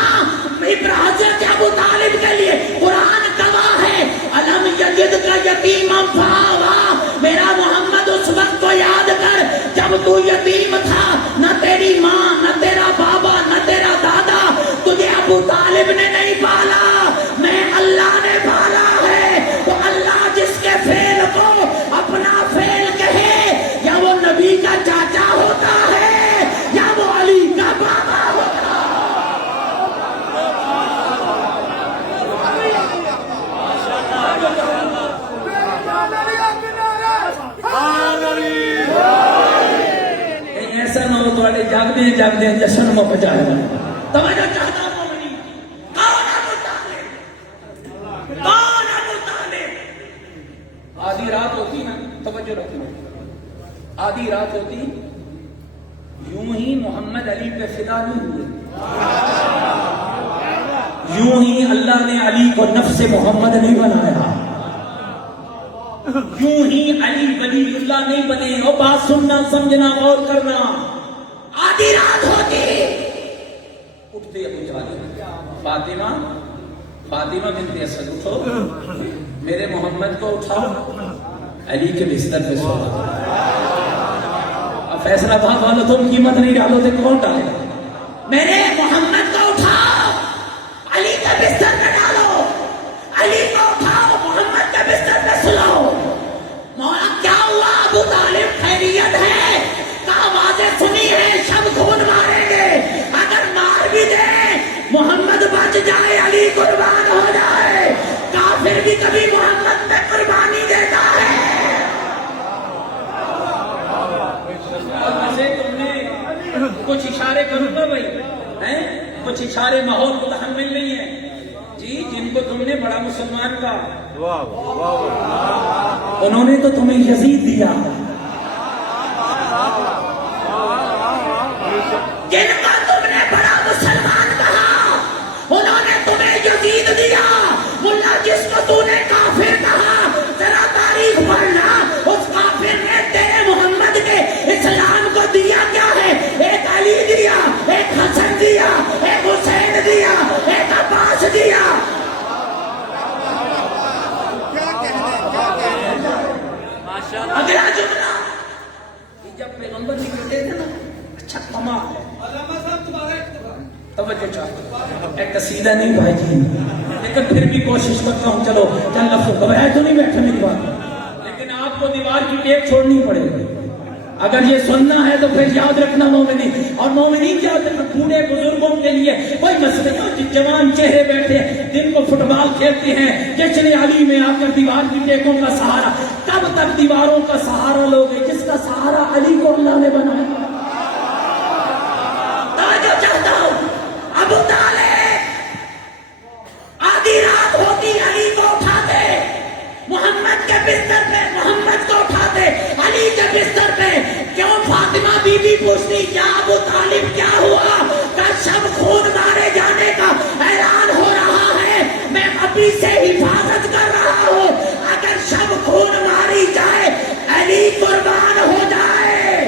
حضرت ابو طالب کے لیے قرآن گواہ ہے، الم یجدک یتیما فآویٰ. میرا محمد اس وقت کو یاد کر جب تو یتیم تھا، نہ تیری ماں نہ تیرا بابا نہ تیرا دادا، تجھے ابو طالب نے نہیں پالا، میں اللہ نے پالا ہے. تو اللہ جس کے فعل کو اپنا فعل کہے، یا وہ نبی کا چاچا ہوتا ہے یا وہ علی کا بابا ہوتا ہے. ایسا نہ ہو تھوڑے جاگدے جاگدے جشن مک جائے گا. توجہ چاہتا ہوں مومنین، کون ابو طالب؟ کون ابو طالب؟ آدھی رات ہوتی نا، توجہ رکھنا، آدھی رات ہوتی یوں ہی محمد علی پہ فدا نہیں ہوئے، یوں ہی اللہ نے علی کو نفس محمد نہیں بنایا، یوں ہی علی ولی اللہ نہیں بنے. اور بات سننا سمجھنا غور کرنا. آدھی رات ہوتی اٹھتے ابو طالب، فاطمہ بنت اسد اٹھو، میرے محمد کو اٹھاؤ، علی کے بستر پہ سو. اب فیصلہ آباد والوں تم قیمت نہیں ڈالو تو کون ڈالے گا؟ میرے محمد کو اٹھاؤ، علی کے بستر پہ ڈالو، علی کو اٹھاؤ، محمد کے بستر پہ سلاؤ. مولا کیا ہوا ابو طالب؟ خیریت ہے؟ کہا آوازیں سنی ہے شب خون ماریں گے، اگر مار بھی دیں محمد بچ جائے علی قربان ہو جائے. کافر بھی کبھی محمد پہ قربانی دیتا ہے. تم نے کچھ اشارے کروں گا بھائی، کچھ اشارے ماحول کو تحمل نہیں ہے جی. جن کو تم نے بڑا مسلمان کہا، انہوں نے تو تمہیں یزید دیا. جن کا تم نے بڑا مسلمان کہا، انہوں نے تمہیں یزید دیا. ملا جس کو تو نے کافر کہا، ذرا تاریخ پڑھنا، اس کافر نے تیرے محمد کے اسلام کو دیا کیا ہے؟ ایک علی دیا، ایک حسن دیا، ایک حسین دیا، ایک عباس دیا. اگلا جملہ جب پیغمبر نکلتے تھے نا، اچھا کمال ہے. توجہ چاہتا ایک قصیدہ نہیں بھائی جی، لیکن پھر بھی کوشش کرتا ہوں. چلو چند لفظ گھبرائے تو نہیں بیٹھے میری بات، لیکن آپ کو دیوار کی ٹیپ چھوڑنی پڑے گی. اگر یہ سننا ہے تو پھر یاد رکھنا مومنین، اور مومنین یاد رکھنا بوڑھے بزرگوں کے لیے کوئی مسئلہ نہیں. جوان چہرے بیٹھے دن کو فٹ بال کھیلتے ہیں، جشن علی میں آ کر دیوار کی ٹیکوں کا سہارا. کب تک دیواروں کا سہارا لوگے جس کا سہارا علی کو اللہ نے بنایا. توجہ چاہتا ہوں، ابو طالب آدھی رات ہوتی علی کو اٹھاتے، محمد کے بستر پہ محمد کو اٹھاتے، علی کے بستر پہ. کیوں؟ فاطمہ بی بی پوچھتی کیا ابو طالب کیا ہوا؟ کا شب خون مارے جانے کا اعلان ہو رہا ہے، میں ابھی سے حفاظت کر رہا ہوں. اگر شب خون ماری جائے علی قربان ہو جائے.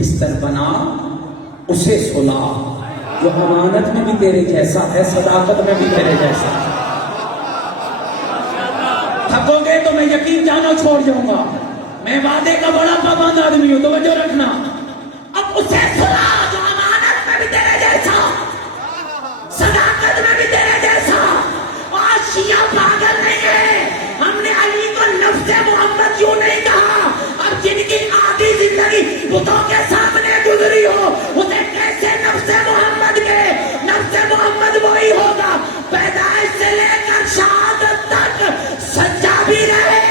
بستر بنا اسے سلا جو امانت میں بھی تیرے جیسا ہے صداقت میں بھی تیرے جیسا ہے. تھکو گے تو میں یقین جانا چھوڑ جاؤں گا. میں وعدے کا بڑا پابند آدمی ہوں, توجہ رکھنا. اب اسے سلا جو امانت میں بھی تیرے جیسا صداقت میں بھی تیرے جیسا. آج شیعہ پاگل نہیں ہے. ہم نے علی کو لفظ محمد یوں نہیں کہا. اب جن کی آدھی زندگی بتوں کے سامنے گزری ہو اسے کیسے نفس محمد کے نفس محمد وہی ہوگا پیدائش سے لے کر شہادت تک سچا بھی رہے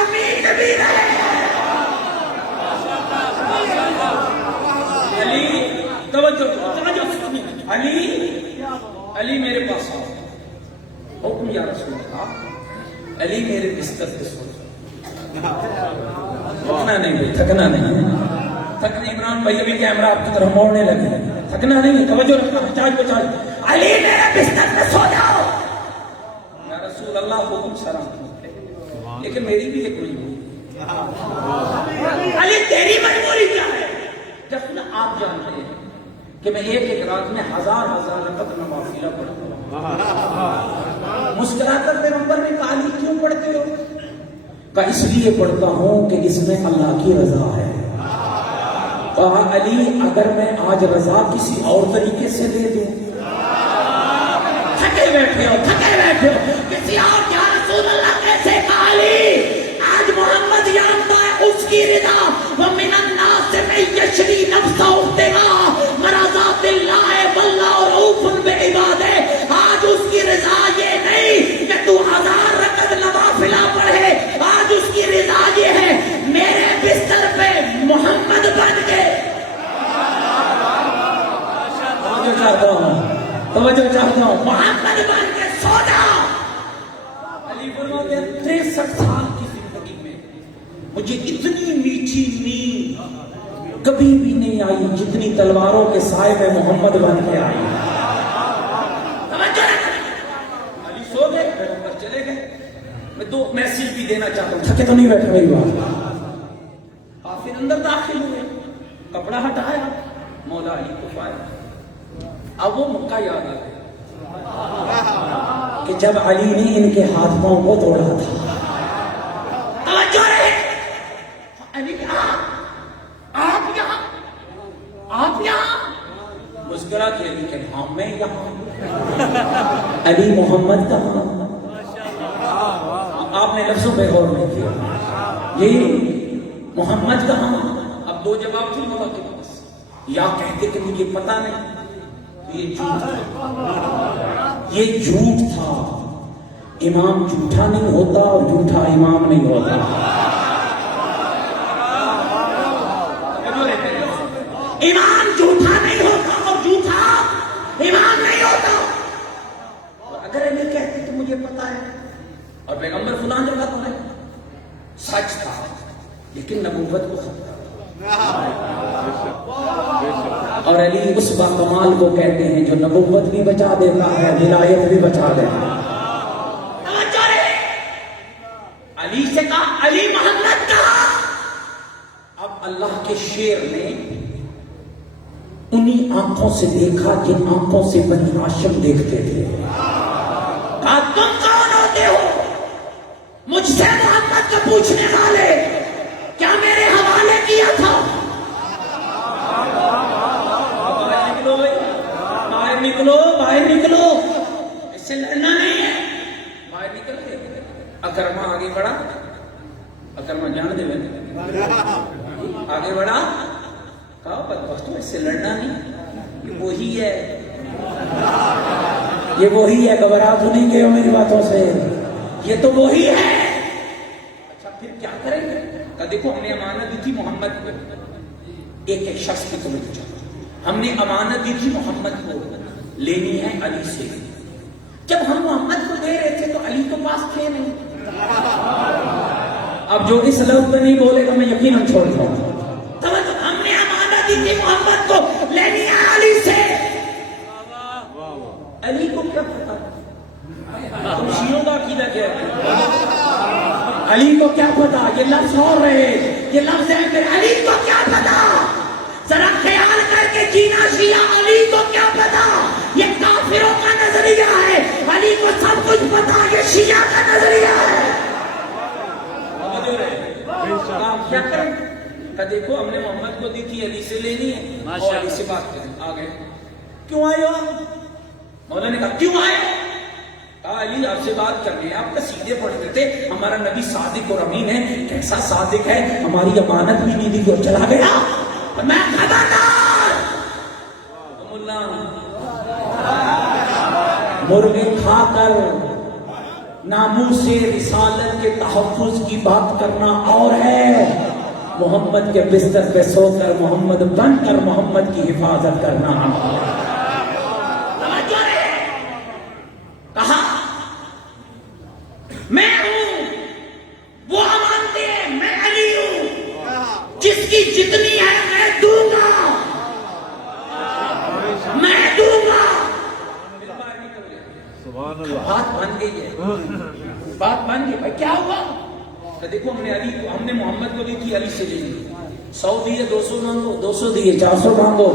امین بھی رہے. علی توجہ علی میرے پاس آؤ. حکم یا رسول اللہ. علی میرے بستر پہ سو جاؤ. تھکنا نہیں بھائی, تھکنا نہیں. تھکنا عمران بھائی ابھی کیمرہ آپ کی طرف موڑنے لگے. تھکنا نہیں, توجہ رکھنا. چارج پہ چارج. علی میرے بستر پہ سو جاؤ. یا رسول اللہ حکم سلام. لیکن میری بھی ایک مجبوری. علی تیری مجبوری کیا ہے؟ جب آپ جانتے ہیں کہ میں ایک رات میں ہزار رکعت نوافلہ پڑھتا ہوں. مسکرا کر پیغمبر نے کہا علی کیوں پڑھتے ہو؟ کہا اس لیے پڑھتا ہوں کہ اس میں اللہ کی رضا ہے. کہا علی اگر میں آج رضا کسی اور طریقے سے دے دوں. تھکے بیٹھے ہو کسی اور. کیا رسول اللہ کیسے؟ کہا علی آج محمد جانتا ہے اس کی رضا. ومن الناس من یشری نفسہ ابتغاء مرضات اللہ واللہ رؤوف بعبادہ. آج اس کی رضا یہ نہیں کہ تو 1000 رکعت نوافلہ پڑھے. آج اس کی رضا یہ ہے میرے بستر پہ محمد بن کے. توجہ چاہتا ہوں محمد بن کے سو جا. علی فرماتے ہیں 63 سال کی زندگی میں مجھے اتنی میٹھی نیند کبھی بھی نہیں آئی جتنی تلواروں کے سائے میں محمد بن کے آئی. علی سو گئے, پیغمبر چلے گئے. میں 2 میسج بھی دینا چاہتا ہوں. تھکے تو نہیں بیٹھے میری بات. آخر اندر داخل ہوئے, کپڑا ہٹایا, مولا علی کو پایا. اب وہ مکہ یاد آ گیا کہ جب علی نے ان کے ہاتھ پاؤں کو توڑا تھا. توجہ رہے. علی آپ یہاں مسکرا کے لیکن ہاں میں یہاں. علی محمد کہاں؟ آپ نے لفظوں پہ غور نہیں کیا. یہ محمد کہاں؟ اب 2 جواب تھے مولا کے پاس. یا کہتے کہ مجھے پتا نہیں. یہ جھوٹ تھا. یہ جھوٹ تھا. امام جھوٹا نہیں ہوتا اور جھوٹا امام نہیں ہوتا. امام جھوٹا نہیں ہوتا اور جھوٹا امام نہیں ہوتا. اور اگر علی کہتے تو مجھے پتا ہے اور پیغمبر فلان جگہ تو ہے, سچ تھا لیکن نبوت کو ختم. اور علی اس باکمال کو کہتے ہیں جو نبوت بھی بچا دیتا ہے ولایت بھی بچا دیتا ہے. علی سے کہا علی محمد کہا. اب اللہ کے شیر نے انہی آنکھوں سے دیکھا جن آنکھوں سے بنی ہاشم دیکھتے تھے. کہا تم کون ہوتے ہو مجھ سے محمد کا پوچھنے والے؟ کیا میرے حوالے کیا تھا؟ باہر نکلو. اس سے لڑنا نہیں ہے. باہر نکل کے اکرما آگے بڑھا. اکرما جان دے آگے بڑھا. کہا بدبختوں اس سے لڑنا نہیں. یہ وہی ہے گھبرا تو نہیں گئے ہو میری باتوں سے. یہ تو وہی ہے. اچھا پھر کیا کریں گے؟ کہا دیکھو ہم نے امانت دی تھی محمد کو. ایک شخص کی توجہ. ہم نے امانت دی تھی محمد کو لینی ہے علی سے. جب ہم محمد کو دے رہے تھے تو علی کے پاس تھے نہیں. اب جو اس لفظ پہ نہیں بولے گا میں یقیناً چھوڑ جاؤں گا. ہم نے امانت دی تھی محمد کو لینی ہے علی سے. علی کو کیا پتا تم شیعوں کا عقیدہ کیا ہے؟ علی کو کیا پتا؟ یہ لفظ اور رہے. یہ لفظ ہے پھر علی کو کیا پتا؟ کچھ پتا یہ شیعہ کا نظریہ ہے. کام کیا کریں کہ دیکھو ہم نے محمد کو دی تھی علی سے لینی ہے اور علی سے بات کریں. آ گئے کیوں آئے ہو؟ مولا نے کہا کیوں آئے ہو؟ کہا علی آپ سے بات کرنے ہیں. آپ قصیدے پڑھتے تھے ہمارا نبی صادق اور امین ہے. کیسا صادق ہے؟ ہماری امانت بھی نہیں دی اور چلا گیا. میں خبردار مرغے کھا کر ناموس رسالت کے تحفظ کی بات کرنا اور ہے، محمد کے بستر پہ سو کر محمد بن کر محمد کی حفاظت کرنا. کہا میں ہوں وہ مانتے ہیں میں علی ہوں، جس کی جتنی ہے میں دوں گا، میں دوں گا. بات بن گئی ہے، بات بن گئی. بھائی کیا ہوا؟ کہ دیکھو ہم نے محمد کو دی تھی علی سے لی. 100 دیے 200 مانگو، 200 دیے 400 مانگو.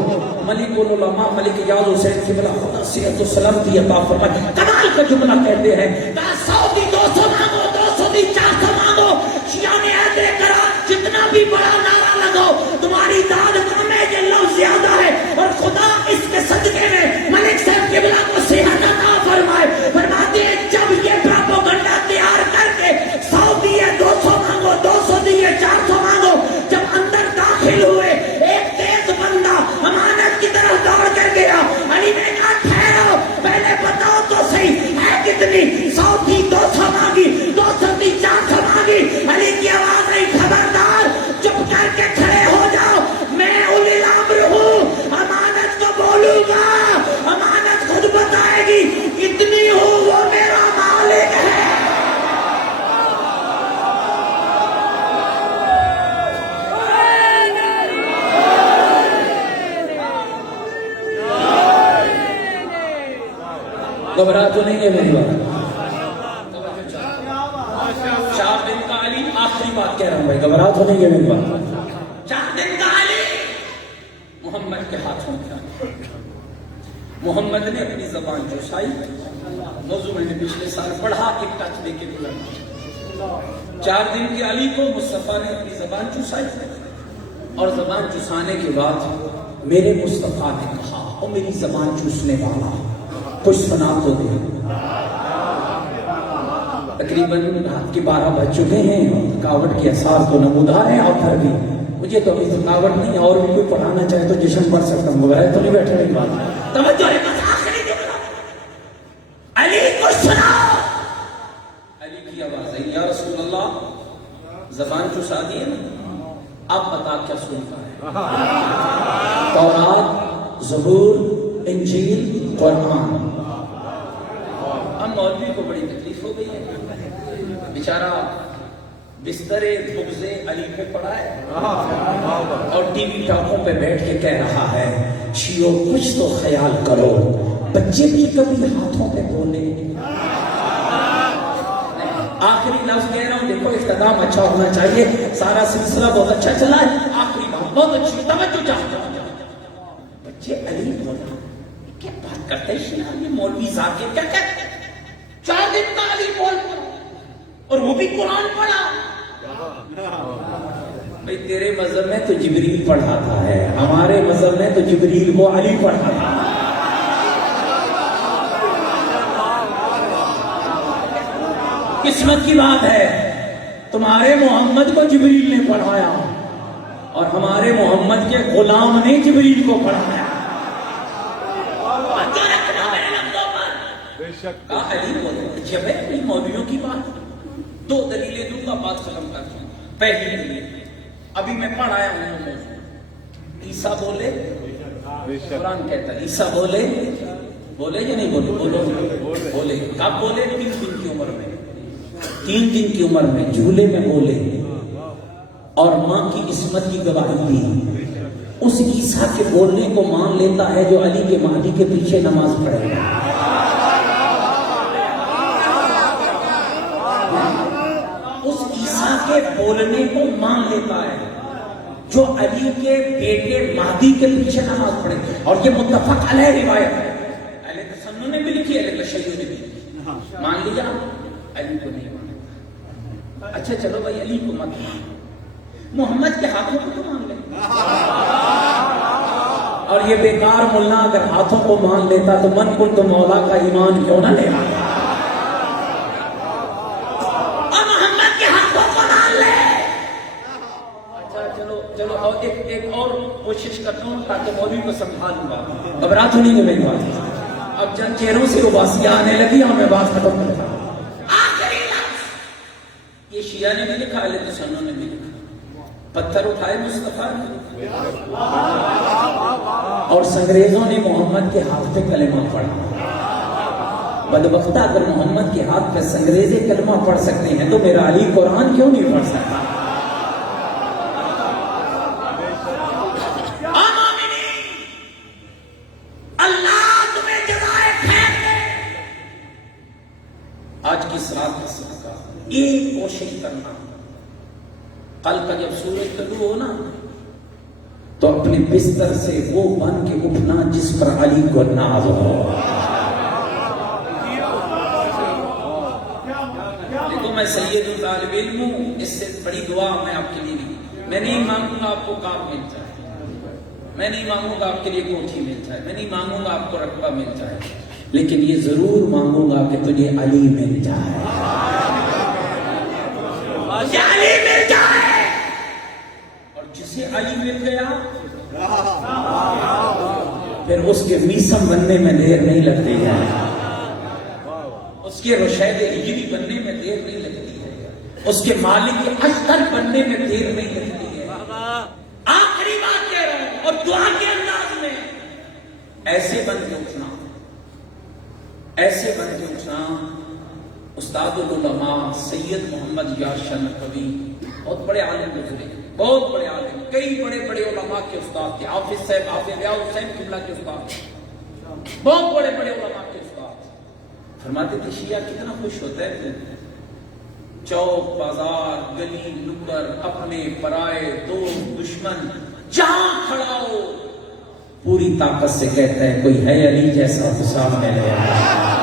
ملک العلماء ملک اجاز حسین قبلہ خدا صحت و سلامتی عطا فرمائے کمال کا جملہ کہتے ہیں. کہا 100 دی 200 مانگو، 200 دی 400 مانگو. شیعہ نے ایسے کرا جتنا بھی بڑا نعرہ لگاؤ تمہاری داد کم ہے، یہ لفظ زیادہ ہے. اور خدا اس کے صدقے میں ملک صاحب قبلہ کو صحت عطا فرمائے. فرماتے ہیں جب یہ پروپیگنڈا تیار کر کے 100 دیے 200 مانگو، 200 دیے 400 مانگو، جب اندر داخل ہوئے ایک تیز بندہ امانت کی طرف دوڑ کر گیا. علی نے کہا ٹھہرو پہلے بتاؤ تو صحیح ہے کتنی. 100 تھی 200 مانگی، 200 تھی 400 مانگی. علی کی آواز نہیں خبردار چپ کر کے کھڑے ہو جاؤ، میں اولی الامر ہوں، امانت کو بولوں گا، امانت خود بتائے گی. اتنی ہوں وہ میرا مالک ہے. گھبرا تو نہیں ہے میری بات؟ 4 دن کا علی، آخری بات کہہ رہا ہوں بھائی، گھبرا تو نہیں ہے میری بات؟ 4 دن کا علی محمد کے ہاتھوں میں. محمد نے اپنی زبان چوسائی. موضوع میں نے پچھلے سال پڑھا، ایک ٹچ دے کے بولا. 4 دن کے علی کو مصطفیٰ نے اپنی زبان چوسائی اور زبان چوسانے کے بعد میرے مصطفیٰ نے کہا او میری زبان چوسنے والا کچھ سنا تو دے. تقریباً رات کے 12 بج چکے ہیں، تھکاوٹ کے اثار تو نمودار ہیں. اور پھر بھی مجھے تو ابھی تھکاوٹ نہیں ہے، اور بھی کوئی پڑھانا چاہے تو جشن پڑھ سکتا ہوں. بغیر تو نہیں بیٹھے میری بات توجہ ہے. بس آخری جملہ علی کو سناؤ. علی کی آواز ہے یا رسول اللہ زبان چسا دی ہے نا، اب بتا کیا سنتا ہے؟ تورات، زبور، انجیل، قرآن. اب مولوی کو بڑی تکلیف ہو گئی ہے، بیچارہ بستر بغض علی پہ پڑا ہے اور ٹی وی ٹاپوں پہ بیٹھ کے کہہ رہا ہے شیعو کچھ تو خیال کرو، بچے بھی کبھی ہاتھوں پہ بولے. آخری لفظ کہہ رہا ہوں، دیکھو اختتام اچھا ہونا چاہیے، سارا سلسلہ بہت اچھا چلا ہے، آخری بات بہت اچھی توجہ چاہتا ہوں. بچے علی بولا کیا بات کرتے ہیں شیعہ، یہ مولوی ذاکر کیا کہتے ہیں؟ 4 دن کا علی بول اور وہ بھی قرآن پڑھا. بھائی تیرے مذہب میں تو جبریل پڑھاتا ہے، ہمارے مذہب میں تو جبریل کو علی پڑھاتا ہے. قسمت کی بات ہے تمہارے محمد کو جبریل نے پڑھایا اور ہمارے محمد کے غلام نے جبریل کو پڑھایا. علی بولے جب ہے کوئی مولویوں کی بات، 2 دلیلیں دوں گا، بات ختم کرتا ہوں. پہلی دلیل ابھی میں پڑھ آیا ہوں، عیسیٰ بولے، قرآن کہتا ہے عیسیٰ بولے یا نہیں بولے؟ بولے. کب بولے؟ 3 دن کی عمر میں. 3 دن کی عمر میں جھولے میں بولے اور ماں کی عصمت کی گواہی دی. اس عیسیٰ کے بولنے کو مان لیتا ہے جو علی کے مہدی کے پیچھے نماز پڑھے گا. اس عیسیٰ کے بولنے کو مان لیتا ہے جو علی کے بیٹے مہدی کے پیچھے نماز پڑھے. اور یہ متفق علیہ روایت ہے، اہل تسنن نے بھی لکھی ہے، اہل تشیع نے بھی. مان لیا علی کو نہیں مانا. اچھا چلو بھائی علی کو مت مانو, محمد کے ہاتھوں کو تو مان لیں. اور یہ بیکار ملا اگر ہاتھوں کو مان لیتا تو من کو تو مولا کا ایمان کیوں نہ لے آتا. اور محمد کے ہاتھوں کو مان لے. اچھا چلو اور ایک اور کوشش کرتا ہوں تاکہ مولوی کو سمجھا لوں گا. گھبرا تو نہیں ہے میری بات. اب جن چہروں سے اباسیاں آنے لگی اور میں بات ختم کرتا ہوں. آخری لفظ یہ شیعہ نے بھی لکھا, اہل سنت نے بھی لکھا. پتھر اٹھائے مصطفیٰ نے اور سنگریزوں نے محمد کے ہاتھ پہ کلمہ پڑھا. بدبختہ اگر محمد کے ہاتھ پہ سنگریزے کلمہ پڑھ سکتے ہیں تو میرا علی قرآن کیوں نہیں پڑھ سکتا؟ اللہ تمہیں جزائے خیر دے. آج کی رات کا صدقہ ایک کوشش کرنا, کل کا جب سورج طلوع ہو نا تو اپنے بستر سے وہ بن کے اٹھنا جس پر علی کو ناز ہو. دیکھو میں سید طالب علم ہوں, اس سے بڑی دعا میں آپ کے لیے نہیں. میں نہیں مانگوں گا آپ کو کام مل جائے, میں نہیں مانگوں گا آپ کے لیے کوٹھی مل جائے, میں نہیں مانگوں گا آپ کو رقبہ مل جائے, لیکن یہ ضرور مانگوں گا کہ تجھے علی مل جائے. علی مل جائے. اور جسے علی مل گیا پھر اس کے میسم بننے میں دیر نہیں لگتی ہے, اس کے رشید ہجری بننے میں دیر نہیں لگتی ہے, اس کے مالک اشتر بننے میں دیر نہیں لگتی ہے. آخری بات کہہ رہا ہوں اور دعا کے انداز میں ایسے بن کے اٹھنا, ایسے بن کے اٹھنا. استاد العلماء سید محمد یاشر نقوی بہت بڑے عالم گزرے, بہت بڑے عالم, کئی بڑے بڑے علماء کے استاد تھے. حافظ صاحب, حافظ ضیاء الحسین قبلہ کے استاد تھے, بہت بڑے بڑے علماء کے استاد. فرماتے تھے شیعہ کتنا خوش ہوتا ہے, چوک بازار گلی نکر اپنے پرائے دوست دشمن جہاں کھڑا ہو پوری طاقت سے کہتا ہے کوئی ہے علی جیسا تو سامنے لے آیا.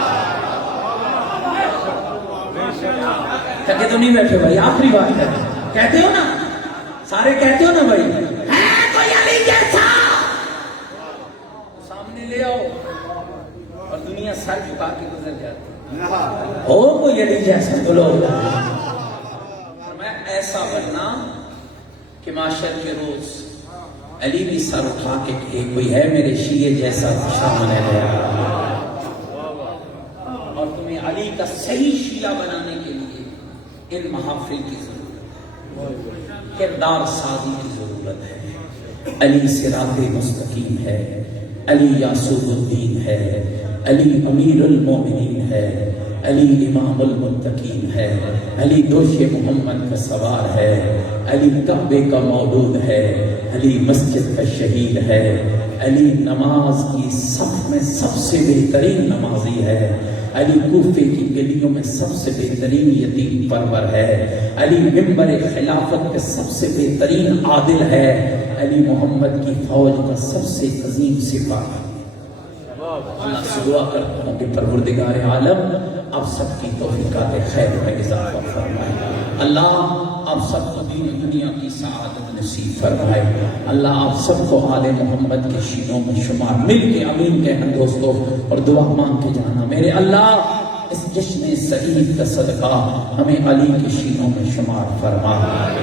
تھکے تو نہیں بیٹھے بھائی, آخری بات ہے, کہتے ہو نا, سارے کہتے ہو نا بھائی ہے کوئی علی جیسا, سامنے لے آؤ. اور دنیا سر جھکا کے گزر جاتی ہو کوئی علی جیسا تو لو. میں ایسا بننا کہ معاشر کے روز علی بھی سر اٹھا کے کہے کوئی ہے میرے شیعہ جیسا سامنے لے آیا. اور تمہیں علی کا صحیح شیعہ بنانے کے لیے ان محافل کی ضرورت, کردار سازی کی ضرورت ہے. علی صراط مستقیم ہے, علی یاسوب الدین ہے, علی امیر المومنین ہے, علی امام المتقین ہے, علی دوش محمد کا سوار ہے, علی کعبے کا مولود ہے, علی مسجد کا شہید ہے, علی نماز کی صف میں سب سے بہترین نمازی ہے, علی کوفے کی گلیوں میں سب سے بہترین یتیم پرور ہے, علی ممبر خلافت کے سب سے بہترین عادل ہے, علی محمد کی فوج کا سب سے عظیم سپاہی. اللہ سے دعا کرتا ہوں کہ پروردگار عالم آپ سب کی توفیقات خیر میں اضافہ فرمائے. اللہ آپ سب کو دین دنیا کی سعادت نصیب فرمائے. اللہ آپ سب کو آل محمد کے شینوں میں شمار مل کے امین کہنا دوستو اور دعا مانگ کے جانا. میرے اللہ اس جشن سعید کا صدقہ ہمیں علی کے شینوں میں شمار فرما.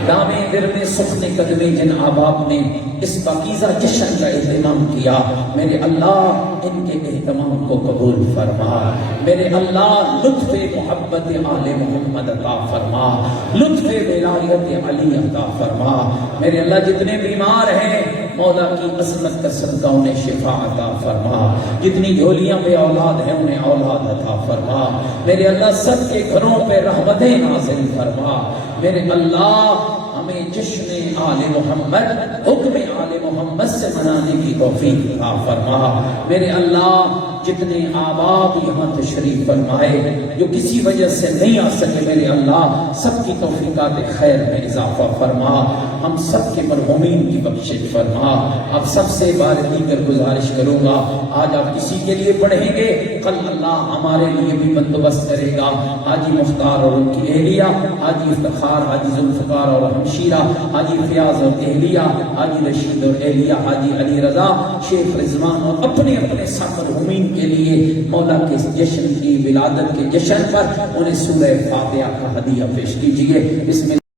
دامے گرمے سخن قدمے جن آباب نے اس پاکیزہ جشن کا اہتمام کیا, میرے اللہ ان کے اہتمام کو قبول فرما. میرے اللہ لطف محبت آل محمد عطا فرما, لطف ولایت علی عطا فرما. میرے اللہ جتنے بیمار ہیں مولا کی عظمت کا صدقہ انہیں شفا عطا فرما. جتنی جھولیاں بے اولاد ہیں انہیں اولاد عطا فرما. میرے اللہ سب کے گھروں پہ رحمتیں نازل فرما. میرے اللہ ہمیں جشن آل محمد, حکم آل محمد سے منانے کی توفیق عطا فرما. میرے اللہ جتنے آباد یہاں تشریف فرمائے جو کسی وجہ سے نہیں آ سکے میرے اللہ سب کی توفیقات خیر میں اضافہ فرما، ہم سب کے مرحومین کی بخشش فرما۔ اب سب سے بار دیگر گزارش کروں گا، آج آپ کسی کے لیے پڑھیں گے، کل اللہ ہمارے لیے بھی بندوبست کرے گا۔ حاجی مختار اور ان کی اہلیہ، حاجی افتخار، حاجی ذوالفقار اور ہمشیرہ، حاجی فیاض اور اہلیہ، حاجی رشید اور اہلیہ، حاجی علی رضا، شیخ رضوان اور اپنے اپنے سب مرحومین کے لیے مولا کے جشن کی ولادت کے جشن پر انہیں سورہ فاتحہ کا ہدیہ پیش کیجیے۔ بسم اللہ۔